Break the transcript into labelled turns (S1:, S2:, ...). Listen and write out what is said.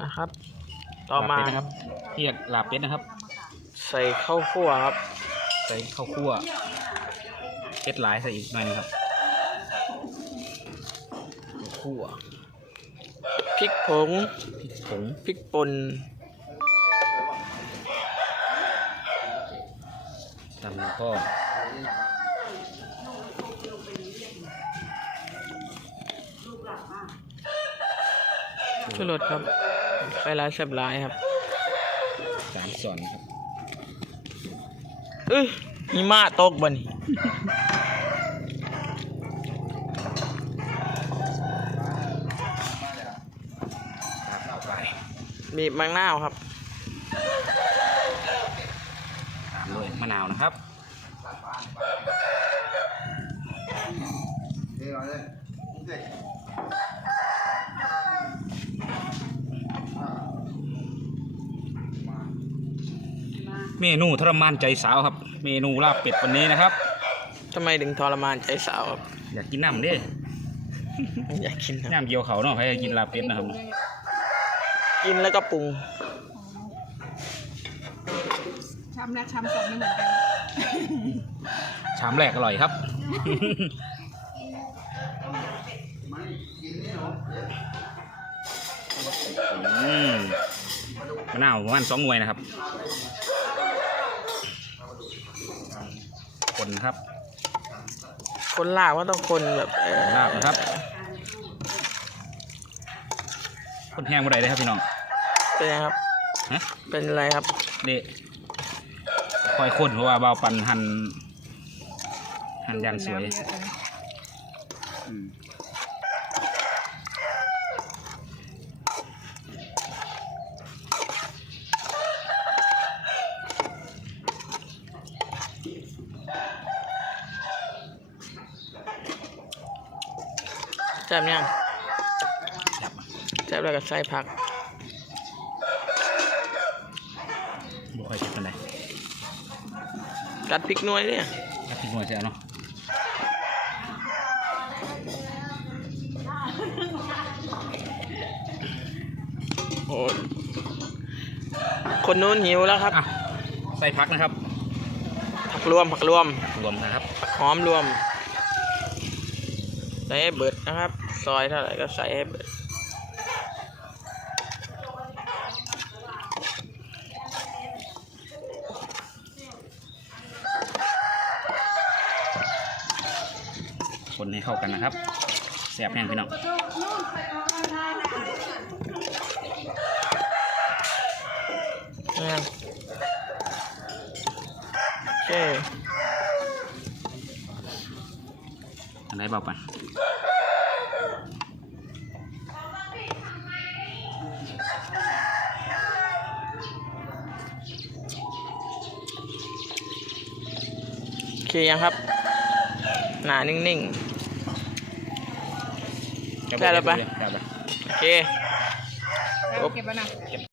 S1: นะครับต่อมา
S2: นะครับเรียกลาบเป็ดนะครับ
S1: ใส่ข้าวคั่วครับ
S2: ใส่ข้าวคั่วเป็ดหลายใส่อีกหน่อยนะครับคั่ว
S1: พริกผงพริกป่น
S2: ตามแล้วก็
S1: ชูรสครับไปร้านแซ่บร้ายครับ
S2: 3 ส่วนครับ
S1: หิมะตกบ่นี่บีบมะนาวครับ
S2: ตามด้วยมะนาวนะครับเมนูทรมานใจสาวครับเมนูลาบเป็ดวันนี้นะครับ
S1: ทำไมถึงทรมานใจสาวครับ
S2: อยากกินน้ำดิ
S1: อยากกิน
S2: น้ำเกี๊ยวเขาเนาะใครอยากกินลาบเป็ดนะครับ
S1: กินแล้วก็ปรุง
S3: ชามแรกชามสองไม่เหมือนกัน
S2: ชามแรกอร่อยครับมะนาวประมาณ2 หน่วยนะครับคนครับ
S1: คนลาบก็ต้องคนแบบ
S2: ลาบนะครับคนแห้งเมื่อไรได้ครับพี่น้อง
S1: เป็นไงครับเป็นอะไรครับ
S2: เด็คอยคนเพราะว่าเบาปันหั่นยันสวย
S1: แซ่บยังแซ่บแล้วก็ใส่ผัก
S2: บุค่อยเจ็บกันเลย
S1: กัดพริกหน่วยเนี่ย
S2: กัดพริกหน่วยเสียเนาะ
S1: โอ้คนนู้นหิวแล้วครับ
S2: ใส่ผักนะครับ
S1: ผักรวม
S2: นะครับ
S1: หอมรวมใส่ให้เบิดนะครับซอยเท่าไหร่ก็ใส่ให้เบิด
S2: คนให้เข้ากันนะครับแซ่บแห้งพี่น้อง
S1: โอเค
S2: อันไหนเบาปัน
S1: โอเคยังครับหนานิ่งๆได้แล้วปะโอเค
S3: เก็บแล้วนะ